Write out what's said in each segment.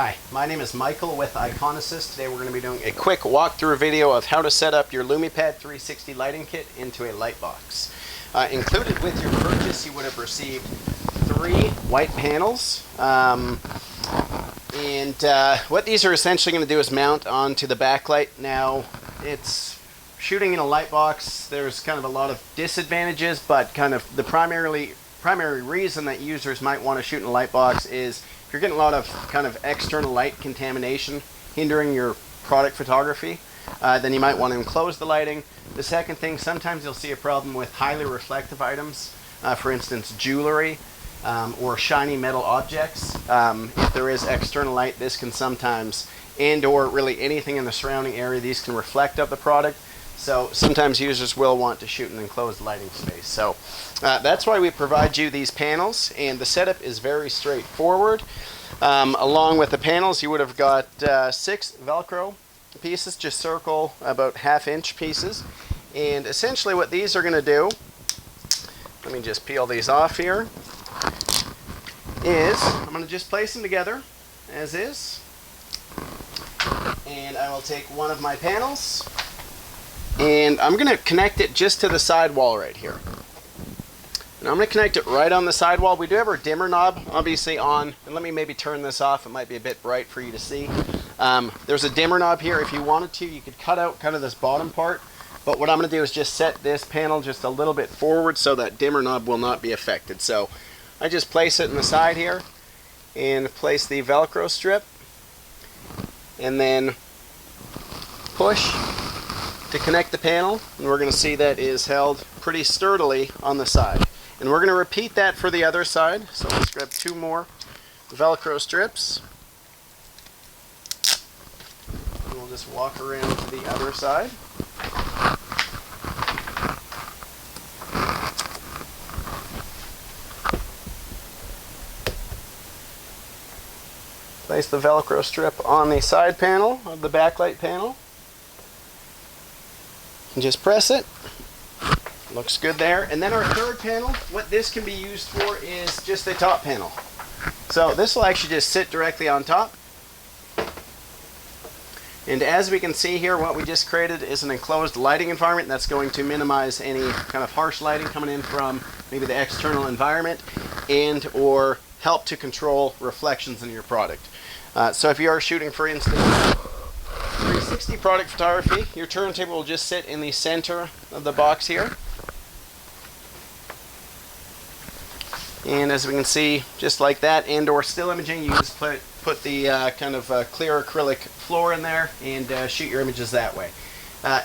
Hi, my name is Michael with Iconasys. Today we're going to be doing a quick walkthrough video of how to set up your LumiPad 360 lighting kit into a light box. Included with your purchase, you would have received 3 white panels. What these are essentially going to do is mount onto the backlight. Now, it's shooting in a light box. There's kind of a lot of disadvantages, but kind of the primary reason that users might want to shoot in a light box is if you're getting a lot of kind of external light contamination hindering your product photography, then you might want to enclose the lighting. The second thing, sometimes you'll see a problem with highly reflective items, for instance jewelry or shiny metal objects. If there is external light, this can sometimes, and or really anything in the surrounding area, these can reflect up the product. So sometimes users will want to shoot in an enclosed lighting space. So that's why we provide you these panels, and the setup is very straightforward. Along with the panels, you would have got 6 Velcro pieces, just circle about 1/2 inch pieces. And essentially what these are going to do, let me just peel these off here, is I'm going to just place them together as is. And I will take one of my panels, and I'm going to connect it just to the sidewall right here. And I'm going to connect it right on the sidewall. We do have our dimmer knob obviously on, and let me maybe turn this off. It might be a bit bright for you to see. There's a dimmer knob here. If you wanted to, you could cut out kind of this bottom part. But what I'm going to do is just set this panel just a little bit forward so that dimmer knob will not be affected. So I just place it in the side here and place the Velcro strip, and then push to connect the panel, and we're going to see that is held pretty sturdily on the side. And we're going to repeat that for the other side. So let's grab 2 more Velcro strips. And we'll just walk around to the other side. Place the Velcro strip on the side panel of the backlight panel. And just press it. Looks good there. And then our third panel, what this can be used for is just a top panel. So this will actually just sit directly on top. And as we can see here, what we just created is an enclosed lighting environment that's going to minimize any kind of harsh lighting coming in from maybe the external environment, and or help to control reflections in your product. So if you are shooting, for instance, 360 product photography, your turntable will just sit in the center of the box here. And as we can see, just like that, and or still imaging, you just put the kind of clear acrylic floor in there and shoot your images that way.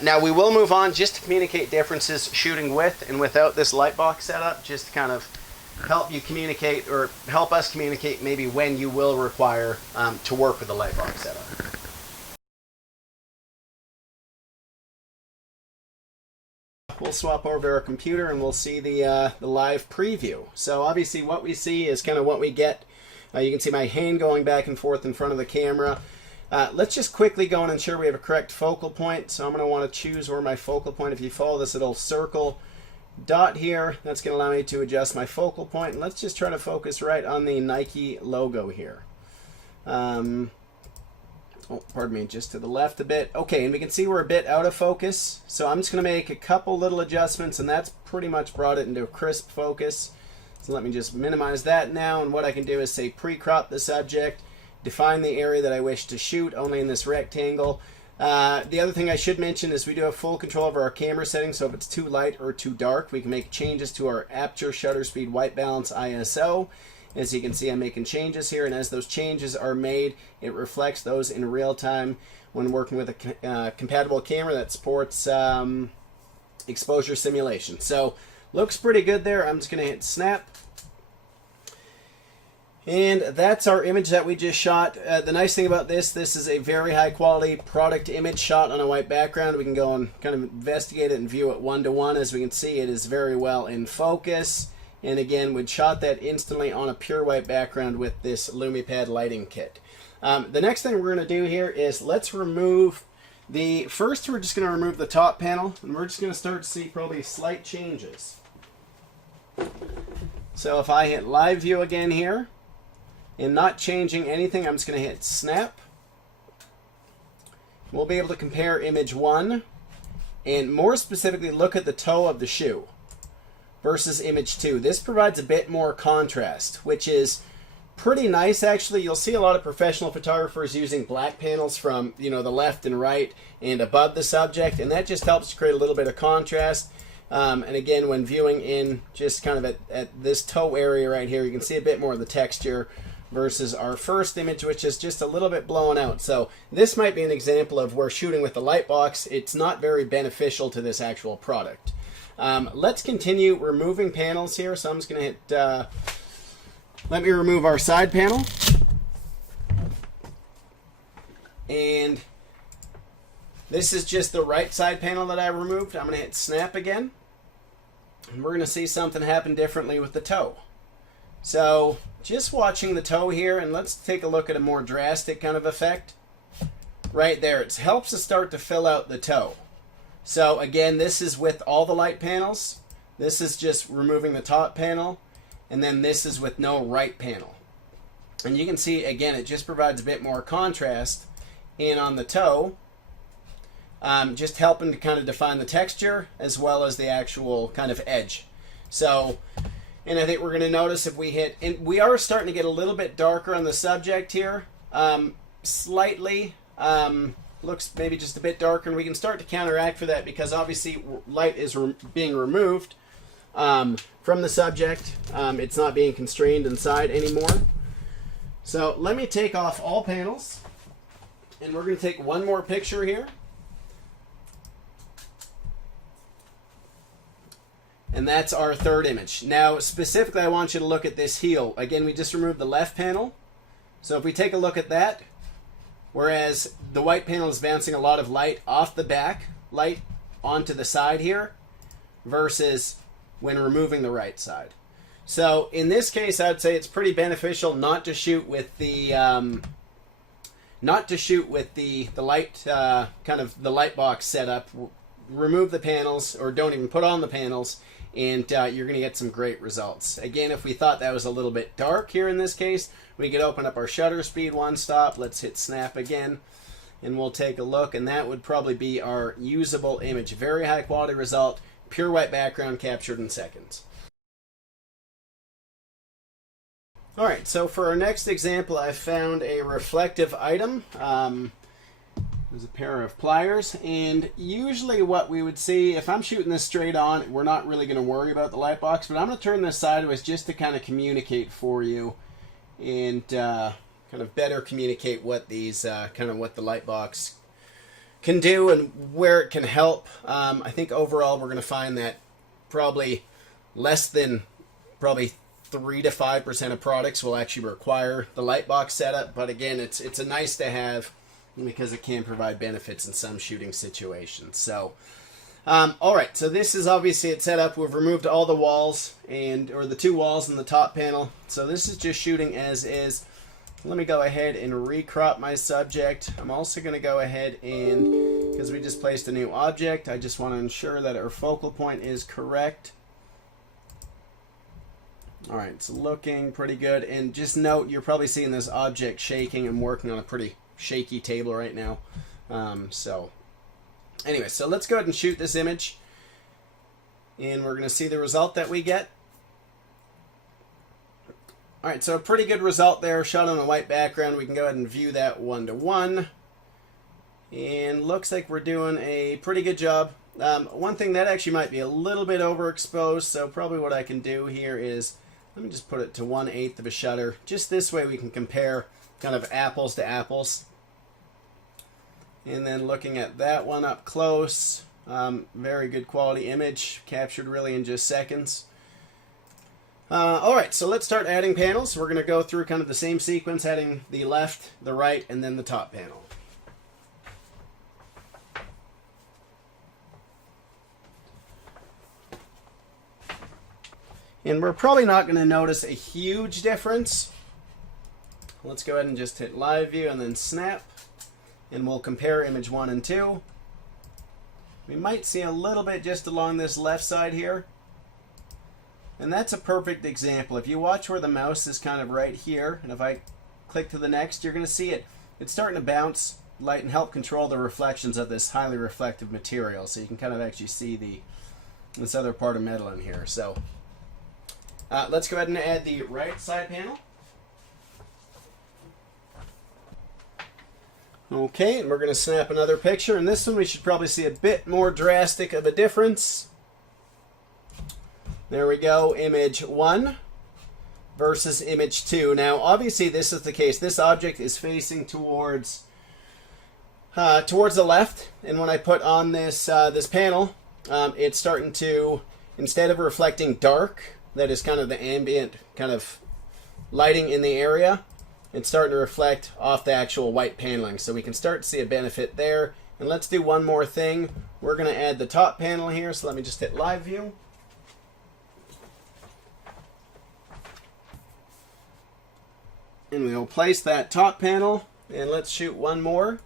Now we will move on just to communicate differences shooting with and without this light box setup, just to kind of help you communicate, or help us communicate maybe when you will require to work with the light box setup. We'll swap over to our computer and we'll see the live preview. So obviously what we see is kind of what we get. You can see my hand going back and forth in front of the camera. Let's just quickly go and ensure we have a correct focal point. So I'm going to want to choose where my focal point, if you follow this little circle dot here, that's going to allow me to adjust my focal point. And let's just try to focus right on the Nike logo here. Oh, pardon me, just to the left a bit. Okay, and we can see we're a bit out of focus. So I'm just going to make a couple little adjustments, and that's pretty much brought it into a crisp focus. So let me just minimize that now, and what I can do is say pre-crop the subject, define the area that I wish to shoot only in this rectangle. The other thing I should mention is we do have full control over our camera settings, so if it's too light or too dark, we can make changes to our aperture, shutter speed, white balance, ISO. As you can see, I'm making changes here, and as those changes are made, it reflects those in real time when working with a compatible camera that supports exposure simulation. So looks pretty good there. I'm just going to hit snap. And that's our image that we just shot. The nice thing about this is a very high quality product image shot on a white background. We can go and kind of investigate it and view it 1-to-1. As we can see, it is very well in focus. And again, we shot that instantly on a pure white background with this LumiPad lighting kit. The next thing we're going to do here is let's remove first we're just going to remove the top panel, and we're just going to start to see probably slight changes. So if I hit live view again here, And not changing anything, I'm just going to hit snap. We'll be able to compare image 1 and more specifically look at the toe of the shoe versus image 2. This provides a bit more contrast, which is pretty nice actually. You'll see a lot of professional photographers using black panels from, the left and right and above the subject, and that just helps to create a little bit of contrast. And again, when viewing in just kind of at this toe area right here, you can see a bit more of the texture versus our first image, which is just a little bit blown out. So this might be an example of where shooting with the light box, it's not very beneficial to this actual product. Let's continue removing panels here. So I'm just going to hit, let me remove our side panel. And this is just the right side panel that I removed. I'm going to hit snap again. And we're going to see something happen differently with the toe. So just watching the toe here, and let's take a look at a more drastic kind of effect. Right there, it helps to start to fill out the toe. So again, this is with all the light panels. This is just removing the top panel. And then this is with no right panel. And you can see, again, it just provides a bit more contrast in on the toe. Just helping to kind of define the texture as well as the actual kind of edge. So, and I think we're going to notice if we hit, and we are starting to get a little bit darker on the subject here, slightly, looks maybe just a bit darker, and we can start to counteract for that because obviously light is being removed from the subject. It's not being constrained inside anymore. So let me take off all panels, and we're going to take one more picture here. And that's our third image. Now, specifically, I want you to look at this heel. Again, we just removed the left panel. So if we take a look at that, whereas the white panel is bouncing a lot of light off the back, light onto the side here, versus when removing the right side. So in this case, I'd say it's pretty beneficial not to shoot with the light kind of the light box setup. Remove the panels, or don't even put on the panels, and you're going to get some great results. Again, if we thought that was a little bit dark here in this case, we could open up our shutter speed one stop. Let's hit snap again, and we'll take a look, and that would probably be our usable image. Very high quality result, pure white background captured in seconds. All right, so for our next example, I found a reflective item. There's a pair of pliers, and usually what we would see, if I'm shooting this straight on, we're not really going to worry about the light box, but I'm going to turn this sideways just to kind of communicate for you and kind of better communicate what these, kind of what the light box can do and where it can help. I think overall we're going to find that probably less than 3 to 5% of products will actually require the light box setup, but again, it's a nice to have, because it can provide benefits in some shooting situations. So, all right, so this is obviously it's set up. We've removed all the walls or the 2 walls in the top panel. So this is just shooting as is. Let me go ahead and recrop my subject. I'm also going to go ahead and, because we just placed a new object, I just want to ensure that our focal point is correct. All right, it's looking pretty good. And just note, you're probably seeing this object shaking. I'm working on a pretty shaky table right now. So anyway, so let's go ahead and shoot this image, and we're going to see the result that we get. All right, so a pretty good result there, shot on a white background. We can go ahead and view that 1-to-1, and looks like we're doing a pretty good job. One thing that actually might be a little bit overexposed, so probably what I can do here is, let me just put it to 1/8 of a shutter. Just this way we can compare kind of apples to apples. And then looking at that one up close, very good quality image, captured really in just seconds. All right, so let's start adding panels. We're going to go through kind of the same sequence, adding the left, the right, and then the top panel. And we're probably not going to notice a huge difference. Let's go ahead and just hit live view and then snap, and we'll compare image 1 and 2. We might see a little bit just along this left side here. And that's a perfect example. If you watch where the mouse is kind of right here, and if I click to the next, you're going to see it's starting to bounce light and help control the reflections of this highly reflective material. So you can kind of actually see this other part of metal in here. So let's go ahead and add the right side panel. Okay, and we're going to snap another picture. And this one we should probably see a bit more drastic of a difference. There we go, image 1 versus image 2. Now, obviously, this is the case. This object is facing towards the left, and when I put on this this panel, it's starting to, instead of reflecting dark, that is kind of the ambient kind of lighting in the area, it's starting to reflect off the actual white paneling. So we can start to see a benefit there. And let's do one more thing. We're going to add the top panel here, so let me just hit live view. And we'll place that top panel, and let's shoot one more.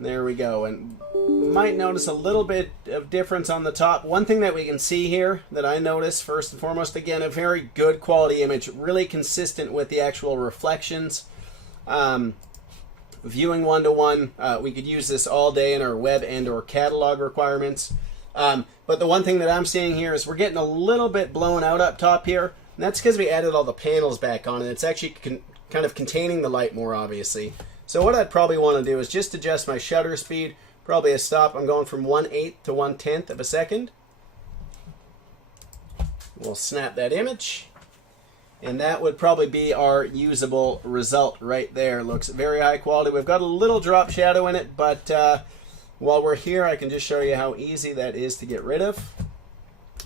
There we go, and you might notice a little bit of difference on the top. One thing that we can see here that I notice, first and foremost, again, a very good quality image, really consistent with the actual reflections. Viewing one-to-one, we could use this all day in our web and or catalog requirements. But the one thing that I'm seeing here is we're getting a little bit blown out up top here. And that's because we added all the panels back on, and it's actually kind of containing the light more, obviously. So what I'd probably want to do is just adjust my shutter speed, probably a stop. I'm going from 1/8 to 1/10 of a second. We'll snap that image, and that would probably be our usable result right there. Looks very high quality. We've got a little drop shadow in it, but while we're here, I can just show you how easy that is to get rid of.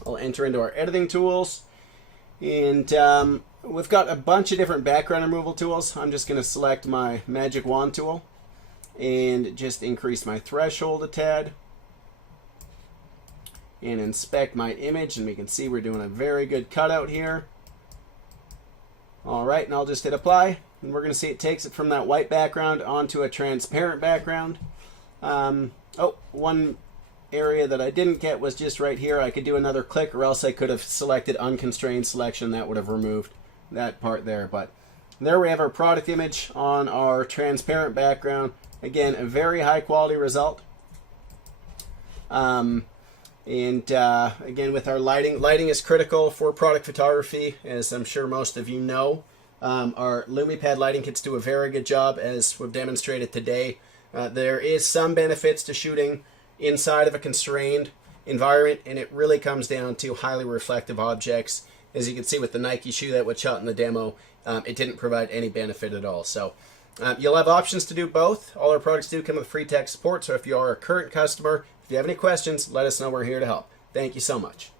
I'll enter into our editing tools. And we've got a bunch of different background removal tools. I'm just going to select my magic wand tool and just increase my threshold a tad and inspect my image, and we can see we're doing a very good cutout here. All right, and I'll just hit apply, and we're going to see it takes it from that white background onto a transparent background. One area that I didn't get was just right here. I could do another click, or else I could have selected unconstrained selection. That would have removed that part there. But there we have our product image on our transparent background. Again, a very high quality result. Again, with our lighting is critical for product photography, as I'm sure most of you know. Our LumiPad lighting kits do a very good job, as we've demonstrated today. There is some benefits to shooting inside of a constrained environment, and it really comes down to highly reflective objects. As you can see with the Nike shoe that was shot in the demo, it didn't provide any benefit at all. So you'll have options to do both. All our products do come with free tech support, so if you are a current customer, if you have any questions, let us know. We're here to help. Thank you so much.